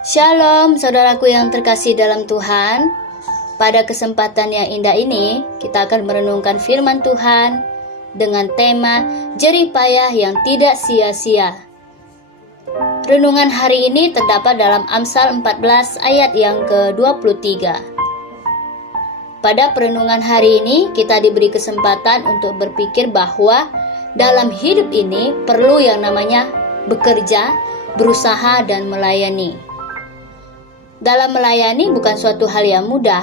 Shalom saudaraku yang terkasih dalam Tuhan. Pada kesempatan yang indah ini, kita akan merenungkan firman Tuhan dengan tema jerih payah yang tidak sia-sia. Renungan hari ini terdapat dalam Amsal 14 ayat yang ke-23. Pada perenungan hari ini, kita diberi kesempatan untuk berpikir bahwa dalam hidup ini perlu yang namanya bekerja, berusaha, dan melayani. Dalam melayani bukan suatu hal yang mudah,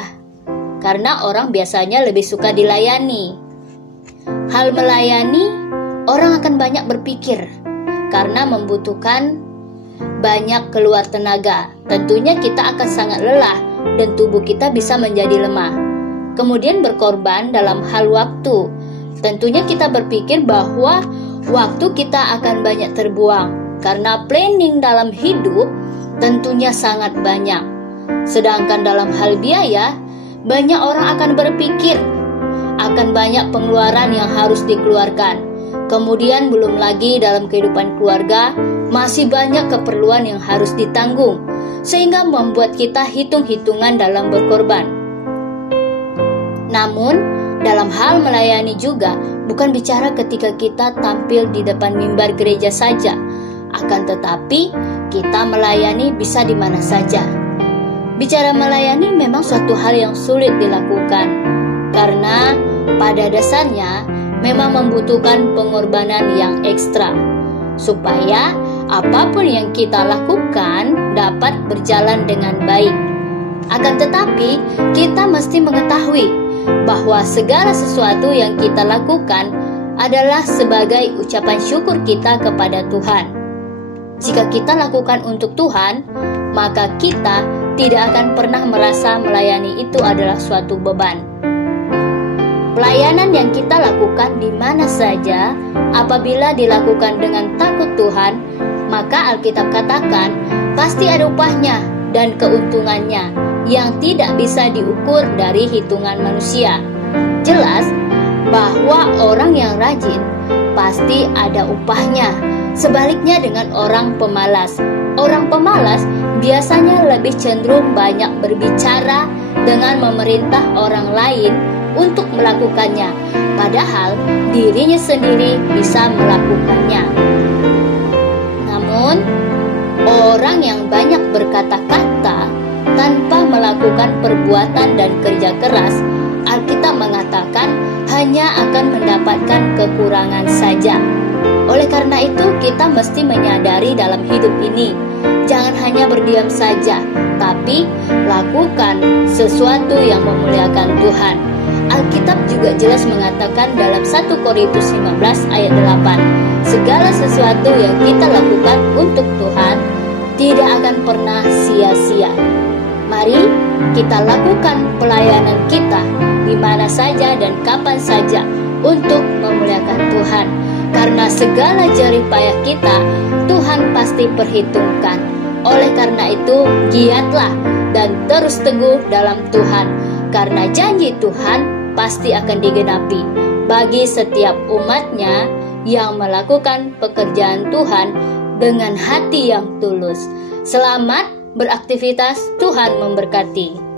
karena orang biasanya lebih suka dilayani. Hal melayani, orang akan banyak berpikir, karena membutuhkan banyak keluar tenaga. Tentunya kita akan sangat lelah, dan tubuh kita bisa menjadi lemah. Kemudian berkorban dalam hal waktu. Tentunya kita berpikir bahwa waktu kita akan banyak terbuang, karena planning dalam hidup tentunya sangat banyak. Sedangkan dalam hal biaya, banyak orang akan berpikir akan banyak pengeluaran yang harus dikeluarkan. Kemudian belum lagi dalam kehidupan keluarga, masih banyak keperluan yang harus ditanggung, sehingga membuat kita hitung-hitungan dalam berkorban. Namun, dalam hal melayani juga, bukan bicara ketika kita tampil di depan mimbar gereja saja, akan tetapi kita melayani bisa di mana saja. Bicara melayani memang suatu hal yang sulit dilakukan, karena pada dasarnya memang membutuhkan pengorbanan yang ekstra, supaya apapun yang kita lakukan dapat berjalan dengan baik. Akan tetapi, kita mesti mengetahui bahwa segala sesuatu yang kita lakukan adalah sebagai ucapan syukur kita kepada Tuhan. Jika kita lakukan untuk Tuhan, maka kita tidak akan pernah merasa melayani itu adalah suatu beban. Pelayanan yang kita lakukan di mana saja, apabila dilakukan dengan takut Tuhan, maka Alkitab katakan pasti ada upahnya dan keuntungannya yang tidak bisa diukur dari hitungan manusia. Jelas bahwa orang yang rajin pasti ada upahnya. Sebaliknya dengan orang pemalas. Orang pemalas biasanya lebih cenderung banyak berbicara dengan memerintah orang lain untuk melakukannya, padahal dirinya sendiri bisa melakukannya. Namun, orang yang banyak berkata-kata tanpa melakukan perbuatan dan kerja keras, Alkitab mengatakan hanya akan mendapatkan kekurangan saja. Oleh karena itu, kita mesti menyadari dalam hidup ini, jangan hanya berdiam saja, tapi lakukan sesuatu yang memuliakan Tuhan. Alkitab juga jelas mengatakan dalam 1 Korintus 15 ayat 8, segala sesuatu yang kita lakukan untuk Tuhan tidak akan pernah sia-sia. Mari kita lakukan pelayanan kita di mana saja dan kapan saja untuk memuliakan Tuhan. Karena segala jerih payah kita, Tuhan pasti perhitungkan. Oleh karena itu, giatlah dan terus teguh dalam Tuhan, karena janji Tuhan pasti akan digenapi bagi setiap umatnya yang melakukan pekerjaan Tuhan dengan hati yang tulus. Selamat beraktivitas, Tuhan memberkati.